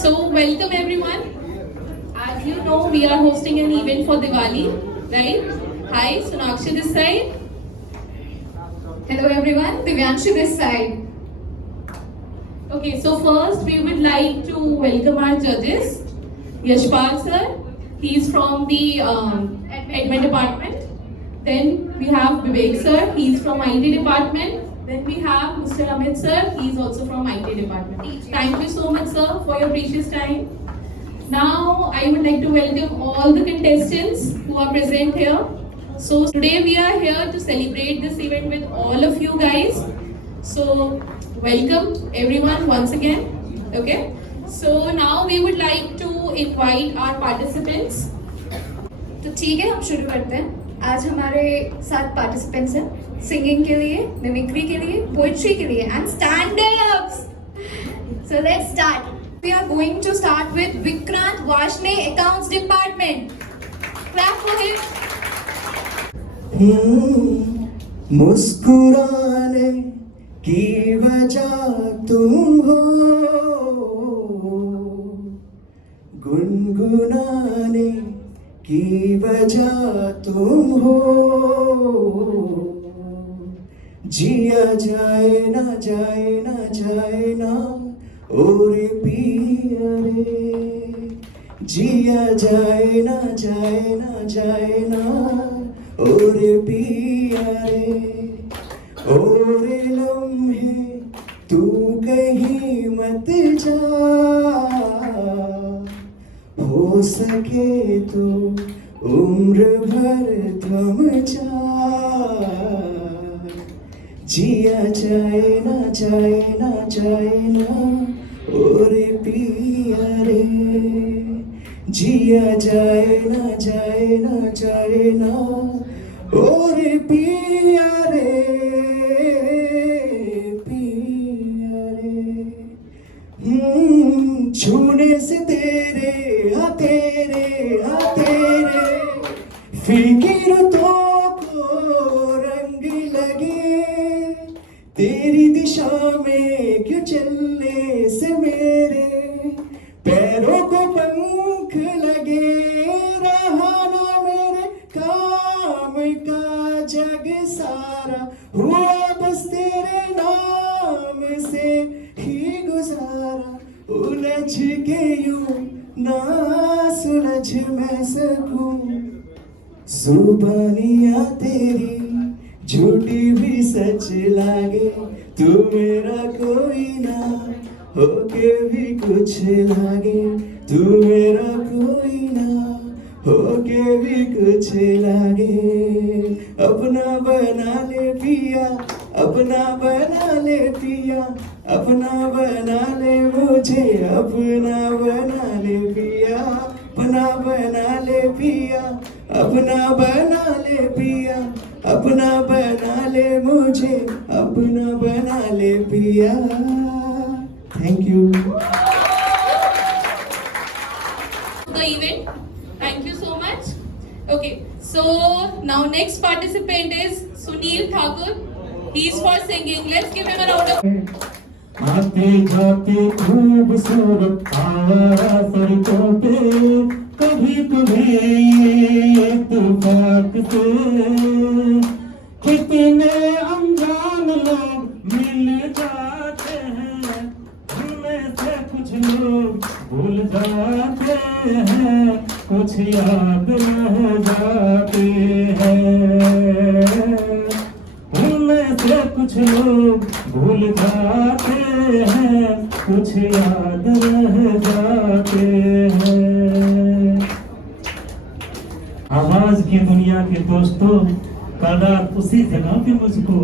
So welcome everyone. As you know, we are hosting an event for Diwali, right? Hi, Sonakshi this side. Hello everyone, Divyanshu this side. Okay, so first we would like to welcome our judges. Yashpal sir, he is from the admin department. Then we have Vivek sir, he is from IT department. Then we have Mr. Amit sir, he is also from IT department. Thank you so much sir for your precious time. Now I would like to welcome all the contestants who are present here. So today we are here to celebrate this event with all of you guys. So welcome everyone once again. Okay. So now we would like to invite our participants. तो ठीक है, हम शुरू करते हैं. आज हमारे 7 participants हैं सिंगिंग के लिए, मिमिक्री के लिए, पोइट्री के लिए and stand ups. So let's start. We are going to start with Vikrant Vashne, Accounts Department. Clap for him. मुस्कुराने की वजह तुम हो, गुनगुनाने की वजह तुम हो. जिया जाए ना जाए ना जाए ना और पिया रे, जिया जाए ना जाए ना जाए ना और पिया रे. और लम्हे तू कहीं मत जा, हो सके तो उम्र भर थम जा. जिया जाए ना जाए ना जाए ना और पिया रे, जिया जाए ना जाए ना जाए ना और पिया रे, पिया रे. छूने से तेरे हाँ तेरे हाँ तेरे फीकी रुतों को रंग लगे, तेरी दिशा में क्यों चलने से मेरे पैरों को पंख लगे. रहा ना मेरे काम का जग सारा, हुआ बस तेरे नाम से ही गुजारा. उलझ के यूं ना सुलझ मैं सकूं, जुबानियां तेरी झूठी भी सच लागे. तू मेरा कोई ना होके भी कुछ लागे, तू मेरा कोई ना होके भी कुछ लागे. अपना बना ले पिया, अपना बना ले पिया, अपना बना ले मुझे, अपना बना ले पिया, अपना बना ले पिया, अपना बना ले पिया, अपना बना ले मुझे, अपना बना ले पिया. Thank you. The event. Thank you so much. Okay, so now next participant is Sunil Thakur. He is for singing. Let's give him a round of. आते जाते खूबसूरत आवारा सड़कों पे, कभी कभी इत्तेफाक से कितने अनजान लोग मिल जाते हैं, उनमें से कुछ लोग भूल जाते हैं, कुछ याद रह जाते हैं. उनमें से कुछ लोग भूल जाते हैं, कुछ याद रह जाते हैं. आवाज की दुनिया के दोस्तों, कदर उसी जगह पे मुझको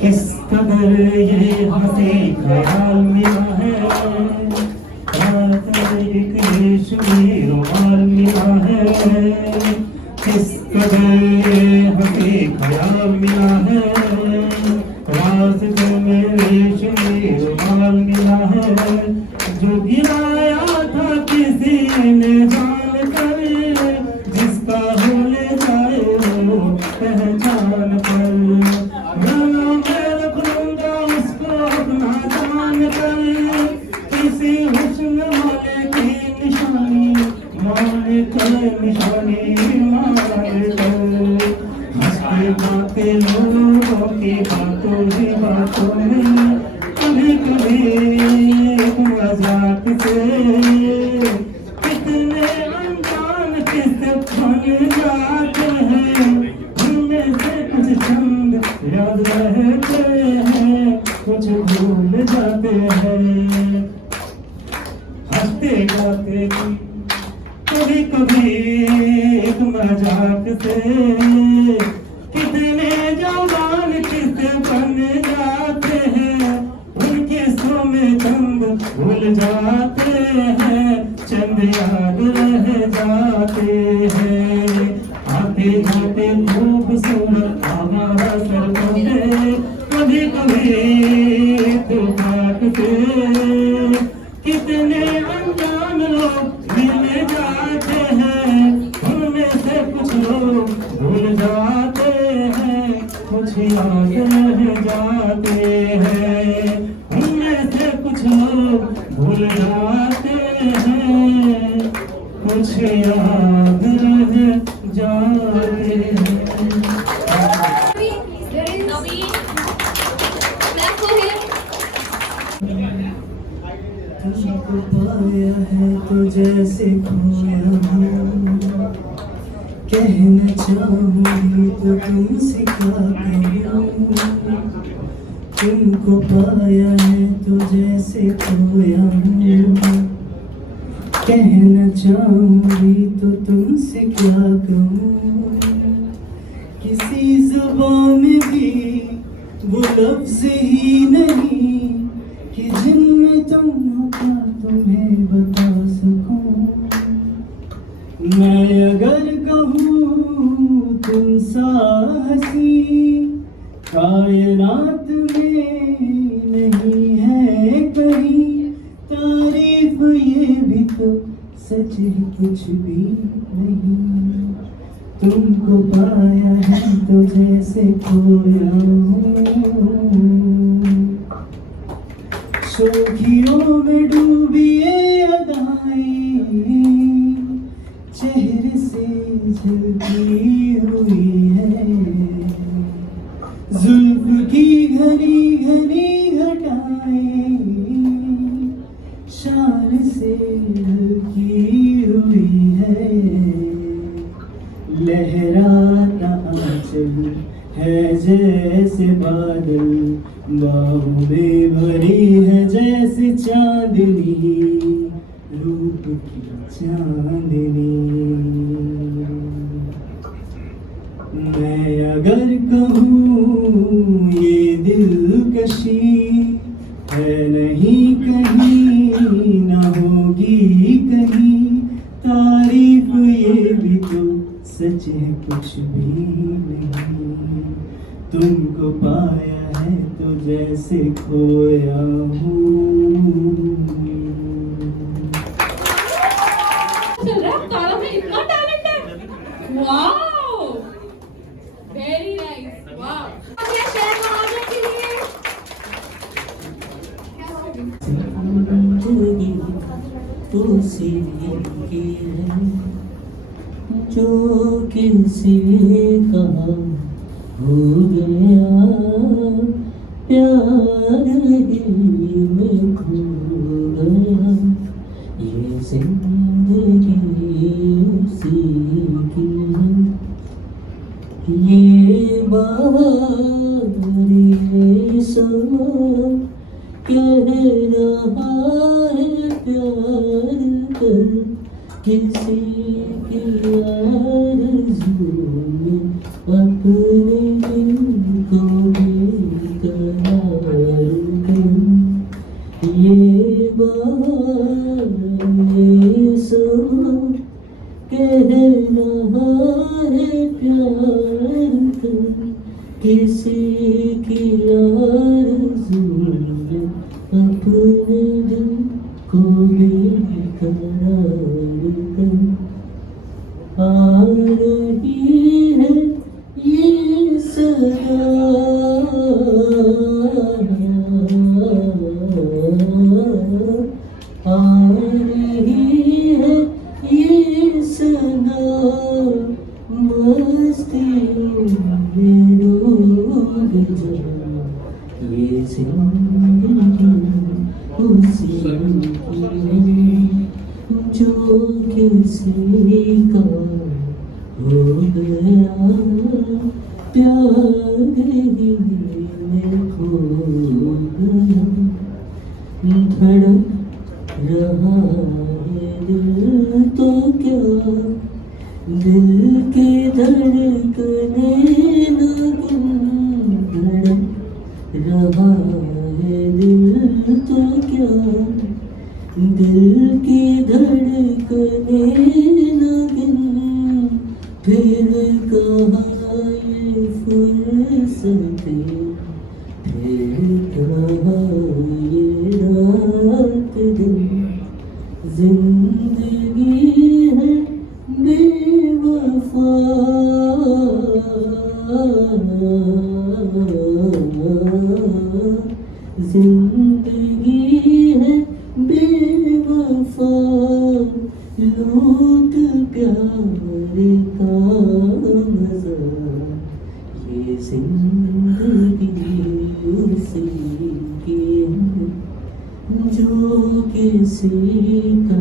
किस कदर ये हंसी ख्याल मिला है. रात एक रेशमी रुमाल मिला है, किस कदर ये हंसी ख्याल मिला है. रात में रेशमी रुमाल मिला है, जो गिराया था किसी ने जान कर, जिसका हो ले जाए वो पहचान पर. गाना मैं रख लूंगा उसको अपना जान कर, किसी हुस्न मजाक से कितने अनजान किससे बन जाते हैं, उनमें से कुछ चंद याद रहते हैं, कुछ भूल जाते हैं। हंसते गाते कभी कभी एक मजाक से कितने जवान किससे बन जाते हैं, उनके सो में चंद भूल जाते हैं, चंद याद रह जाते हैं। आते जाते खूबसूरत हमारा सर पे कभी कभी दुखात से कितने अनजान लोग मिल जाते हैं, उनमें से कुछ लोग भूल जाते हैं, कुछ याद रह जाते हैं, उनमें से कुछ लोग भूल जाते हैं, कुछ याद रह जाते हैं। Naveen, clap for him. तुझको पाया है तो जैसे खोया हूँ, कहना चाहूँगी तो तुमसे क्या कहूँ। तुमको पाया है तो जैसे खोया हूँ, कहना चाहूँगी तो तुमसे क्या कहूँ। किसी ज़ुबान में भी वो लफ्ज़ ही नहीं कि जिनमें तुम होता तुम्हें बता सकूं। मैं अगर कहूँ तुम सा हंसी कायनात में नहीं है कहीं, तारीफ ये भी तो सच है कुछ भी नहीं। तुमको पाया है तो जैसे खोया हूँ, शोखियों में डूबी ये अदाएं चेहरे से झलकी हुई है। जुल्फ की घनी घनी घटाएं शान से ढलकी हुई है। लहराता आंचल है जैसे बादल, बाहों में भरी है जैसे चांदनी, रूप की चांदनी। मैं अगर कहूँ ये दिलकशी है नहीं कहीं, न होगी कहीं, तारीफ ये भी तो सच है कुछ भी नहीं। तुमको पाया है तो जैसे खोया हूँ। चल रहा है तारा में इतना टैलेंट है। Wow, very nice, wow. ये शेर महाराजा के लिए जिंदगी तुझसे की है जो किसी कहा हो गया, प्यार ही में खो गया। ये जिंदगी उसी की है, ये बाहरी समा कह रहा है प्यार कर किसी की आरज़ू में, अपने दिल को बेकरार कर। ये बाहर समा कह रहा है प्यार कर किसी की आरज़ू में, अपने दिल को बेकरार कर। आ रही है ये सदा, आ रही है ये सदा, मस्तियों में डूब जा। ये जिंदगी उसी की किसी का हो गया प्यार ही में खो गया धड़क रहा है दिल तो क्या दिल की धड़कने लगी धड़क रहा है दिल तो क्या दिल की धड़कने लगी फिर कहाँ ये फुर्सतें फिर कहाँ ये रात दिन जिंदगी है बेवफा जिंदगी है बेवफा लूट प्यार का मजा ये जिंदगी उसी की है जो किसी का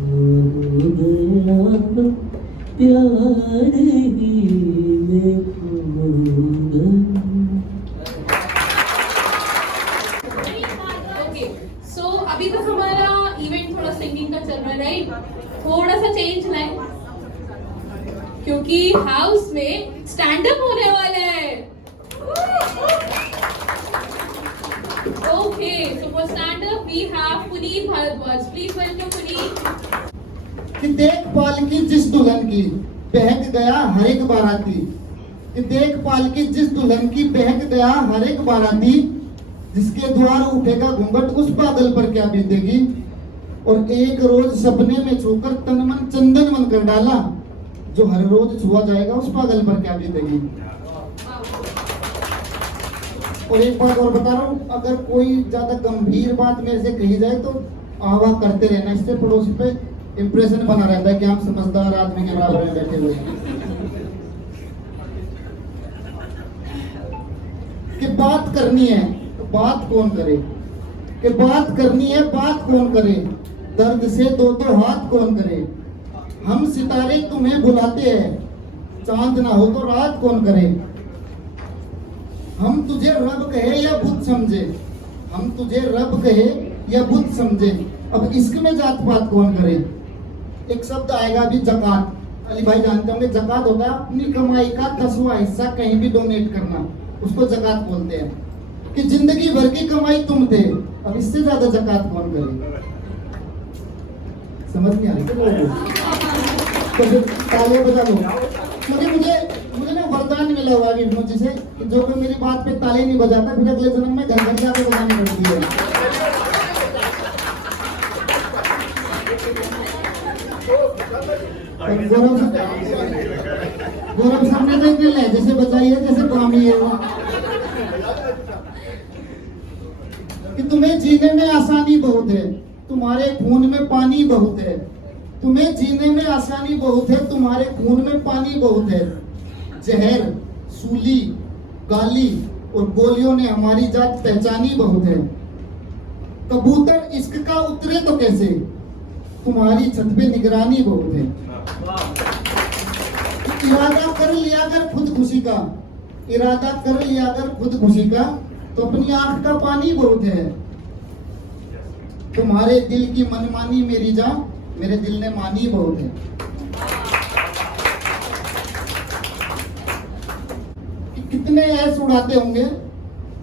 हो गया प्यार ही में खो गया। ओके सो अभी तक हमारा इवेंट थोड़ा सिंगिंग का चल रहा है राइट थोड़ा सा चेंज लाए क्योंकि हाउस में स्टैंड अप होने वाला है okay so for stand up we have Puneet Bhardwaj please welcome Puneet कि देख पालकी जिस दुल्हन की बहक गया हर एक बाराती कि देख पालकी जिस दुल्हन की बहक गया हर एक बाराती जिसके द्वार उठेगा घूंघट उस बादल पर क्या बीतेगी और एक रोज सपने में छूकर तन मन चंदन मन कर डाला जो हर रोज छुआ जाएगा उस पागल पर क्या बीतेगी। और एक बात और बता रहा हूँ अगर कोई ज्यादा गंभीर बात मेरे से कही जाए तो आवा करते रहना इससे पड़ोसी पे इंप्रेशन बना रहता है कि हम समझदार आदमी के बराबर में बैठे हुए हैं। कि बात करनी है तो बात कौन करे कि बात करनी है बात कौन करे दर्द से दो हाथ कौन करे हम सितारे तुम्हें बुलाते हैं चांद ना हो तो रात कौन करे हम तुझे रब कहे या बुद्ध समझे हम तुझे रब कहे या बुद्ध समझे अब इश्क में जात पात कौन करे। एक शब्द आएगा अभी जकात अली भाई जानते होंगे जकात होता है अपनी कमाई का 10वां हिस्सा कहीं भी डोनेट करना उसको जकात बोलते हैं कि जिंदगी भर की कमाई तुम थे अब इससे ज्यादा जकात कौन करे। समझ नहीं आ रही तो फिर तालियां बजा लो क्योंकि मुझे ना वरदान मिला हुआ है विष्णु जी से कि जो कोई मेरी बात पे ताली नहीं बजाता फिर अगले जन्म में घर घर जाकर बजानी पड़ती है। गौरव सामने तो इतने लहजे से बचाई है जैसे कामी है वो कि तुम्हें जीने में आसानी बहुत है तुम्हारे खून में पानी बहुत है तुम्हें जीने में आसानी बहुत है तुम्हारे खून में पानी बहुत है जहर सूली गाली और गोलियों ने हमारी जात पहचानी बहुत है कबूतर इश्क का उतरे तो कैसे तुम्हारी छत पे निगरानी बहुत है इरादा कर लिया कर खुद खुशी का इरादा कर लिया कर खुद खुशी का तो अपनी आंख का पानी बहुत है तुम्हारे दिल की मनमानी मेरी जा मेरे दिल ने मानी बहुत है। कितने ऐस उड़ाते होंगे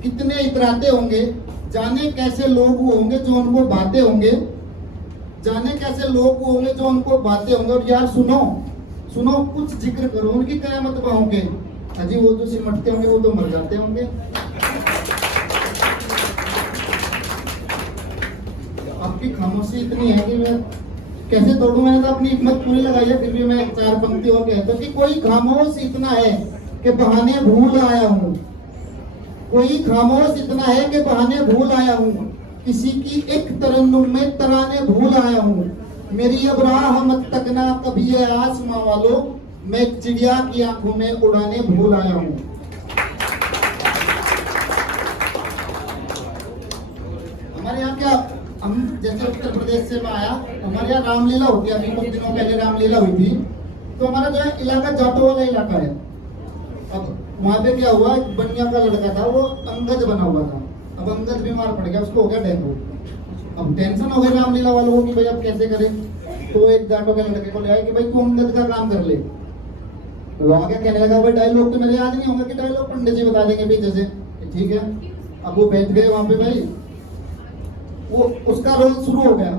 कितने इतराते होंगे जाने कैसे लोग वो होंगे जो उनको बातें होंगे जाने कैसे लोग वो होंगे जो उनको बातें होंगे। और यार सुनो सुनो कुछ जिक्र करो उनकी कयामत होंगे अजी वो जो सिमटते होंगे वो तो मर जाते होंगे। आपकी खामोशी इतनी है कि मैं कैसे तोड़ू मैंने तो अपनी हिम्मत पूरी लगाई है फिर भी मैं 4 पंक्ति और कहता हूँ कि कोई खामोश इतना है कि बहाने भूल आया हूँ कोई खामोश इतना है कि बहाने भूल आया हूँ किसी की एक तरन्नुम में तराने भूल आया हूँ मेरी अब राह मत तकना कभी ये आसमां वालों मैं एक चिड़िया की आंखों में उड़ाने भूल आया हूँ। हमारे यहाँ क्या हम जैसे उत्तर प्रदेश से मैं आया, हमारे यहाँ रामलीला होती है, अभी कुछ दिनों पहले रामलीला हुई थी। तो हमारा जो है इलाका जाटों वाला इलाका है। अब वहाँ पे क्या हुआ, एक बनिया का लड़का था, वो अंगद बना हुआ था। अब अंगद बीमार पड़ गया, उसको हो गया डेंगू। अब टेंशन हो गई रामलीला वालों को कि भाई अब कैसे करें। तो एक जाटों के लड़के को ले आए कि भाई तू अंगद का काम कर ले। तो वहाँ क्या कहने लगा, भाई डायलॉग तो मेरे याद नहीं होंगे कि डायलॉग पंडित जी बता देंगे पीछे से, ठीक है। अब वो बैठ गए वहाँ पे, भाई वो उसका रोल शुरू हो गया।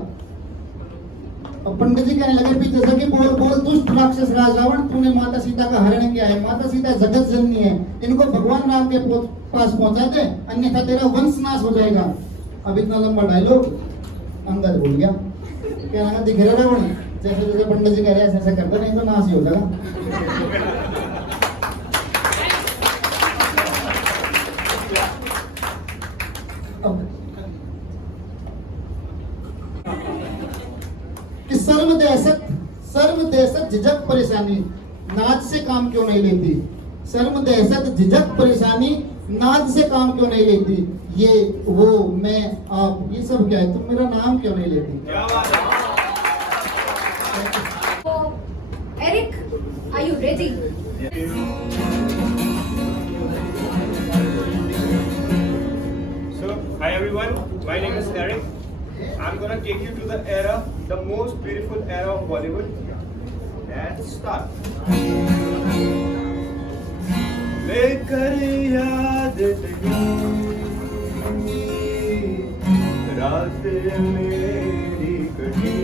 अब पंडित जी कहने लगे पीछे से कि बोल बोल दुष्ट राक्षस राज रावण, तूने माता सीता का हरण किया है। माता सीता जगत जननी है, इनको भगवान राम के पास पहुंचा दे, अन्यथा तेरा वंश नाश हो जाएगा। अब इतना लंबा डायलॉग अंगद भूल गया। कहने लगा दिख रहा रावण, जैसे जैसे पंडित जी कह रहे हैं ऐसे करते, नहीं तो नाश ही हो जाएगा। कि शर्म दहशत झिझक परेशानी नाच से काम क्यों नहीं लेती। शर्म दहशत झिझक परेशानी नाच से काम क्यों नहीं लेती। ये वो मैं आप ये सब क्या है, तुम मेरा नाम क्यों नहीं लेती। तो Eric, are you ready? So, hi everyone, my name is Eric. I'm gonna take you to the era, the most beautiful era of Bollywood. Let's start. लेकर याद तेरी रात मेरी कटी,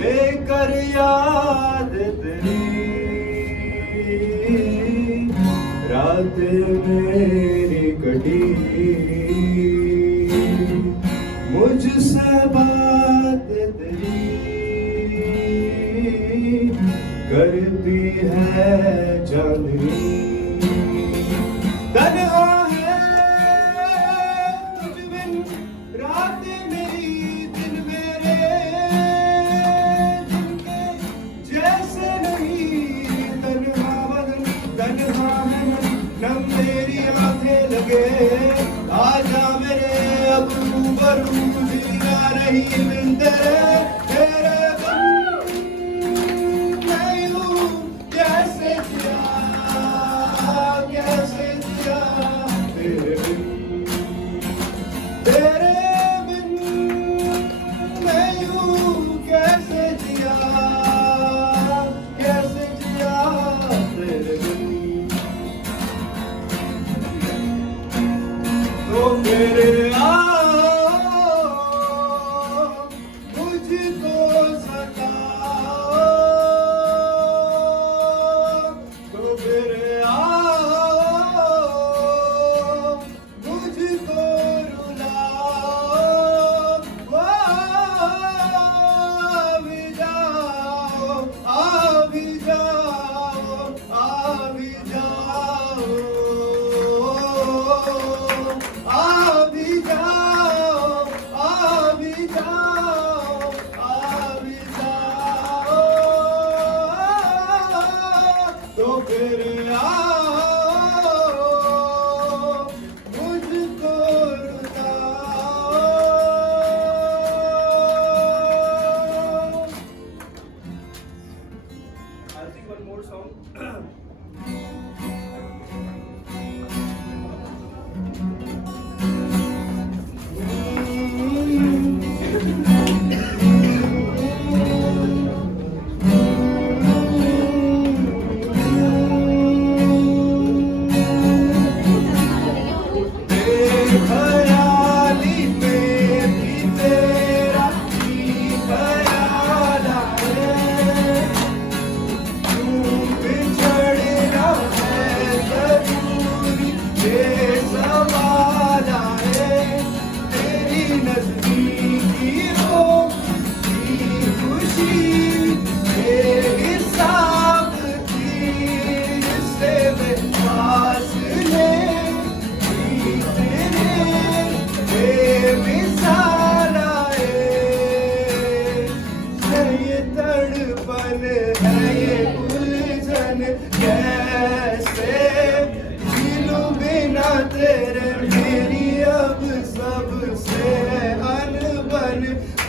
लेकर याद तेरी रात मेरी कटी, मुझसे बात तेरी करती है चांदनी। तन्हा है तुझ बिन रात मेरी, दिन मेरे जिनके जैसे नहीं। तन्हा बदन तन्हा है नम तेरी आंखें लगे, आजा मेरे अब रूबरू, जीना नहीं बिन तेरे मैं यूं कैसे जिया, कैसे जिया तेरे बिन मैं यूं कैसे जिया, कैसे जिया तेरे बिन। तो मेरे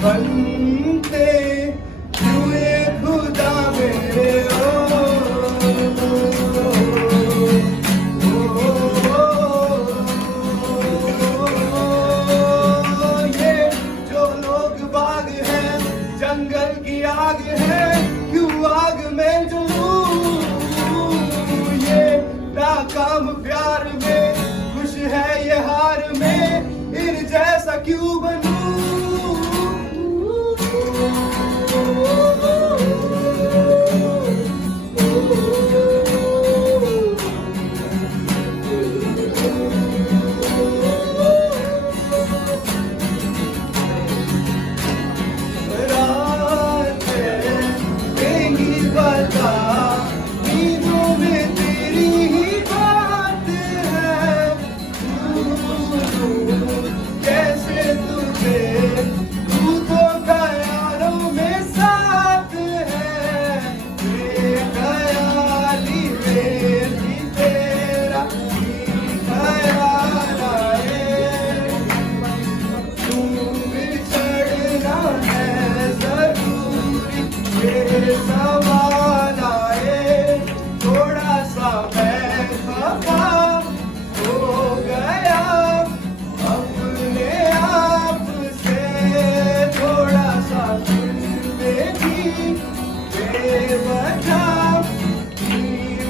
बनते हुए खुदा मेरे ये जो लोग बाग हैं जंगल की आग है क्यों आग में जलूं ये नाकाम प्यार में खुश है ये हार में इन जैसा क्यों बनूं सवाल आए थोड़ा सा मैं खफा हो गया अपने आप से थोड़ा सा तुमने भी बेवजह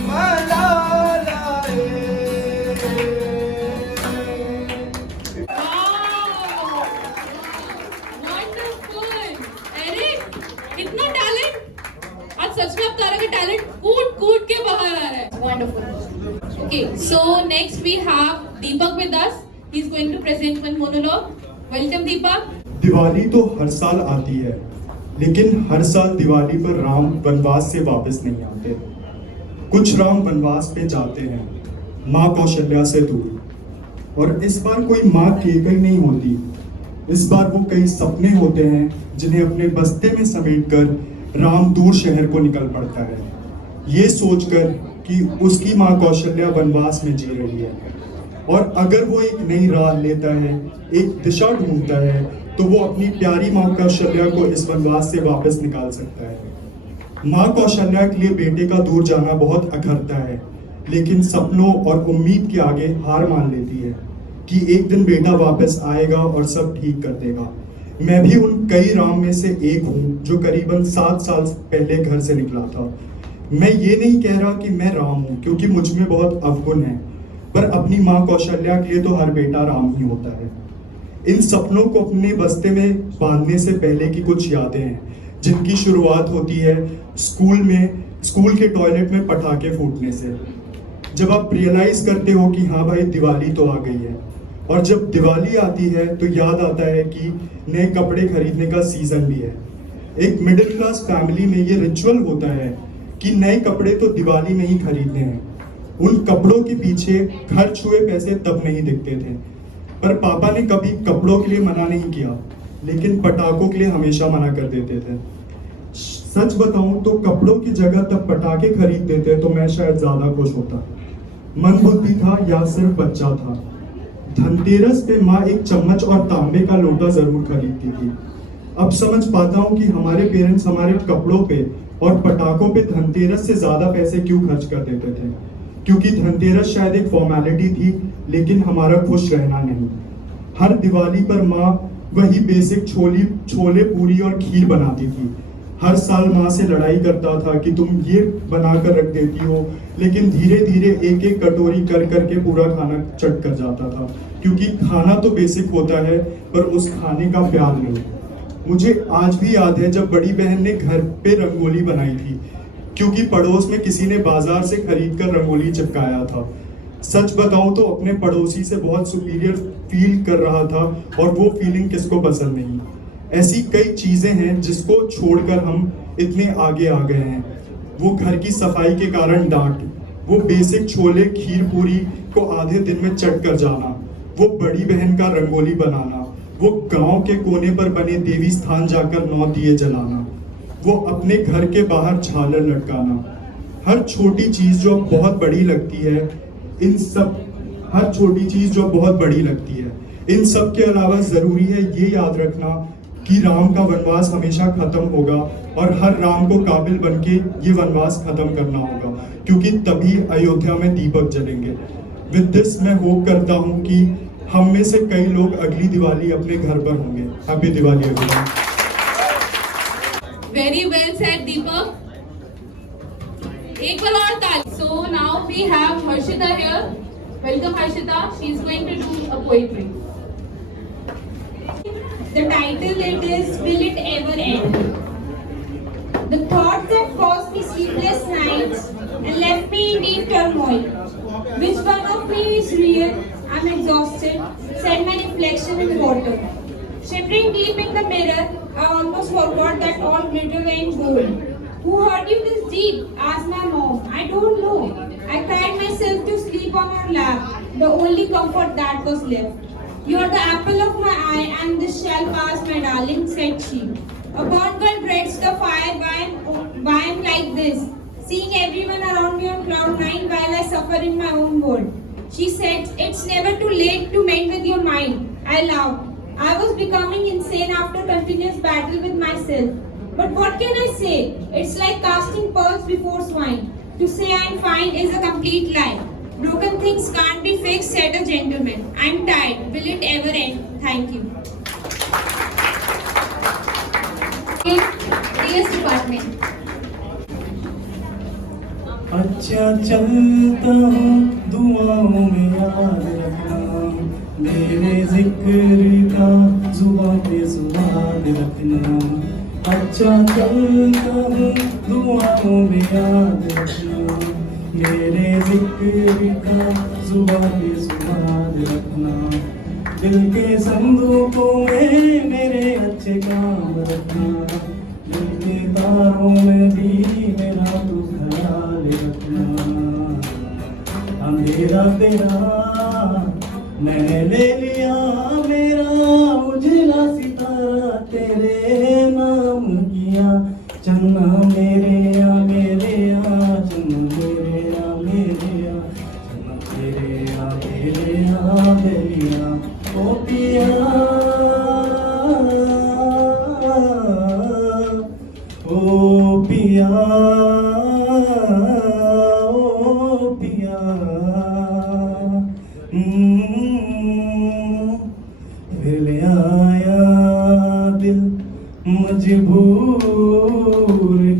मलाल आए Wonderful! Eric, कितना टैलेंट! आज सच में अब तारा का टैलेंट कूट के बाहर आ रहा है. Wonderful. Okay, so next we have Deepak with us. He's going to present one monologue. Welcome, Deepak. Diwali तो हर साल आती है, लेकिन हर साल दिवाली पर राम वनवास से वापस नहीं आते. कुछ राम वनवास पे जाते हैं माँ कौशल्या से दूर, और इस बार कोई माँ केकई नहीं होती. इस बार वो कई सपने होते हैं जिन्हें अपने बस्ते में समेटकर राम दूर शहर को निकल पड़ता है, ये सोचकर कि उसकी माँ कौशल्या वनवास में जी रही है. और अगर वो एक नई राह लेता है, एक दिशा ढूंढता है, तो वो अपनी प्यारी माँ कौशल्या को इस वनवास से वापस निकाल सकता है. माँ कौशल्या के लिए बेटे का दूर जाना बहुत अखरता है, लेकिन सपनों और उम्मीद के आगे हार मान लेती है कि एक दिन बेटा वापस आएगा और सब ठीक कर देगा. मैं भी उन कई राम में से एक हूँ जो करीबन 7 साल पहले घर से निकला था. मैं ये नहीं कह रहा कि मैं राम हूँ, क्योंकि मुझ में बहुत अवगुण है, पर अपनी माँ कौशल्या के लिए तो हर बेटा राम ही होता है. इन सपनों को अपने बस्ते में बांधने से पहले की कुछ यादें हैं, जिनकी शुरुआत होती है स्कूल के टॉयलेट में पटाखे फूटने से. जब आप रियलाइज करते हो कि हाँ भाई दिवाली तो आ गई है, और जब दिवाली आती है तो याद आता है कि नए कपड़े खरीदने का सीजन भी है. एक मिडिल क्लास फैमिली में ये रिचुअल होता है कि नए कपड़े तो दिवाली में ही खरीदने हैं. उन कपड़ों के पीछे खर्च हुए पैसे तब नहीं दिखते थे, पर पापा ने कभी कपड़ों के लिए मना नहीं किया, लेकिन पटाखों के लिए हमेशा मना कर देते थे. सच बताऊं तो कपड़ों की जगह तब पटाखे खरीद देते तो मैं शायद ज्यादा खुश होता. मंदबुद्धि था या सिर्फ बच्चा था. धनतेरस पे माँ एक चम्मच और तांबे का लोटा जरूर खरीदती थी. अब समझ पाता हूँ कि हमारे पेरेंट्स हमारे कपड़ों पे और पटाखों पे धनतेरस से ज्यादा पैसे क्यों खर्च कर देते थे, क्योंकि धनतेरस शायद एक फॉर्मेलिटी थी, लेकिन हमारा खुश रहना नहीं. हर दिवाली पर माँ वही बेसिक छोले पूरी और खीर बनाती थी. हर साल माँ से लड़ाई करता था कि तुम ये बनाकर रख देती हो, लेकिन धीरे धीरे एक एक कटोरी कर करके पूरा खाना चट कर जाता था, क्योंकि खाना तो बेसिक होता है पर उस खाने का प्यार नहीं. मुझे आज भी याद है जब बड़ी बहन ने घर पे रंगोली बनाई थी, क्योंकि पड़ोस में किसी ने बाजार से खरीद कर रंगोली चिपकाया था. सच बताऊं तो अपने पड़ोसी से बहुत सुपीरियर फील कर रहा था, और वो फीलिंग किसको पसंद नहीं. ऐसी कई चीजें हैं जिसको छोड़कर हम इतने आगे आ गए हैं. वो घर की सफाई के कारण डांट, वो बेसिक छोले खीर पूरी को आधे दिन में चट कर जाना, वो बड़ी बहन का रंगोली बनाना, वो गांव के कोने पर बने देवी स्थान जाकर 9 दिए जलाना, वो अपने घर के बाहर झालर लटकाना. हर छोटी चीज जो बहुत बड़ी लगती है, इन सब के अलावा जरूरी है ये याद रखना कि राम का वनवास हमेशा खत्म होगा और हर राम को काबिल बनके ये वनवास खत्म करना होगा, क्योंकि तभी अयोध्या में दीपक जलेंगे। विद दिस मैं होप करता हूँ कि हम में से कई लोग अगली दिवाली अपने घर पर होंगे। Happy Diwali everyone. Very well said, Deepak. एक बार और ताली. So now we have Harshita here. Welcome, Harshita. She is going to do a poetry. The title it is Will It Ever End? The thoughts that caused me sleepless nights and left me in deep turmoil. Which one of me is real? I'm exhausted, said my reflection in water. Shivering deep in the mirror, I almost forgot that all glitter ain't gold. Who hurt you this deep? Asked my mom. I don't know. I cried myself to sleep on her lap, the only comfort that was left. You are the apple of my eye, and this shall pass, my darling, said she. A burnt girl dreads the fire why I'm like this, seeing everyone around me on cloud nine while I suffer in my own world. She said, it's never too late to mend with your mind. I laughed. I was becoming insane after continuous battle with myself. But what can I say? It's like casting pearls before swine. To say I'm fine is a complete lie. Broken things can't be fixed, said a gentleman. I'm tired. Will it ever end? Thank you. DS department. अच्छा चलता हूँ दुआओं में याद रखना, मेरे जिक्र का जुबां पे सुवाद रखना। अच्छा चलता हूँ दुआओं में याद रखना, मेरे जिक्र का जुबां पे सुवाद रखना। दिल के संदूकों में मेरे अच्छे काम रखना, दिल के तारों में भी मेरा तू ख्याल रखना। अंधेरा तेरा मैंने ले लिया, मेरा उजला सितारा तेरे नाम किया। चन्ना मेरे या चन्ना मेरे या चन्ना तेरे या बेलिया। ओ पिया ओ पिया ओ पिया। फिर ले आया दिल मजबूर,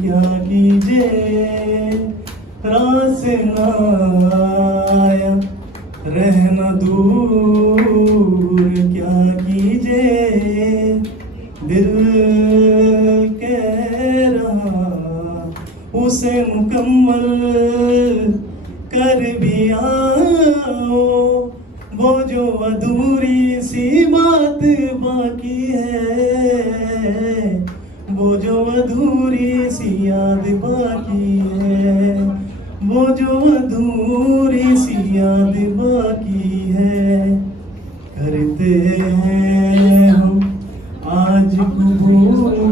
क्या कीजिए रास ना आया रहना दूर, क्या कीजिए दिल कह रहा उसे मुकम्मल कर भी आओ। वो जो अधूरी सी बात बाकी है, वो जो अधूरी सी याद बाकी है, वो जो अधूरी सी याद बाकी है। करते हैं हम आज कबूल,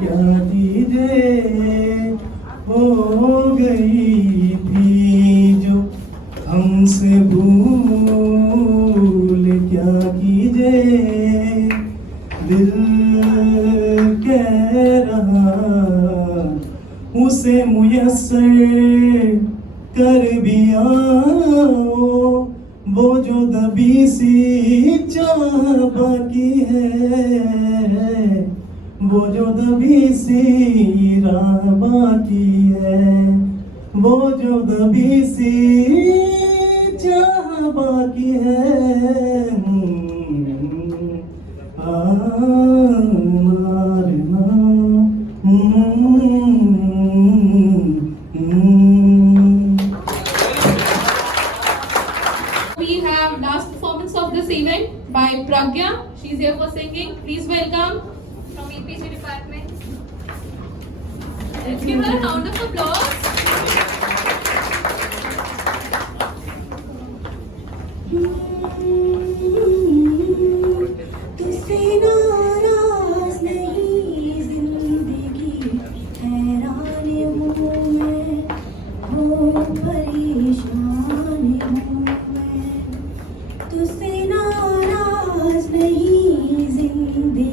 क्या कीजिए हो गई थी जो हमसे भूल, क्या कीजिए दिल कह रहा उसे मुयस्सर कर भी आओ। वो जो दबी सी चाह बाकी है, वो जो दबी सी राह बाकी है, वो जो दबी सी चाह बाकी है। We have last performance of this event by Pragya. She's here for singing. Please welcome. From EPC department. Let's give her a round of applause. तुझसे नाराज नहीं जिंदगी, हैरान हूँ मैं, हो परेशान हूँ मैं। तुझसे नाराज नहीं जिंदगी,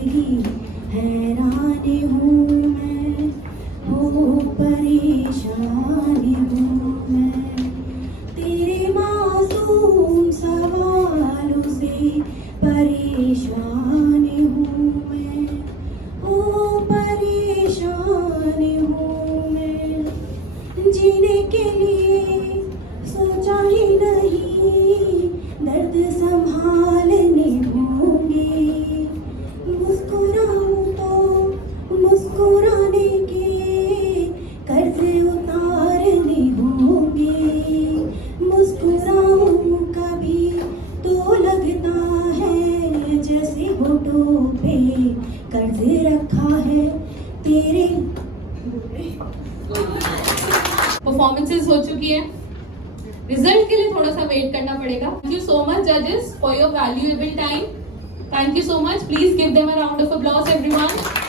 कर्ज रखा है तेरे। परफॉर्मेंसेस हो चुकी है, रिजल्ट के लिए थोड़ा सा वेट करना पड़ेगा। थैंक यू सो मच जजेस for your valuable time. Thank you so much. Please give them a round of applause everyone.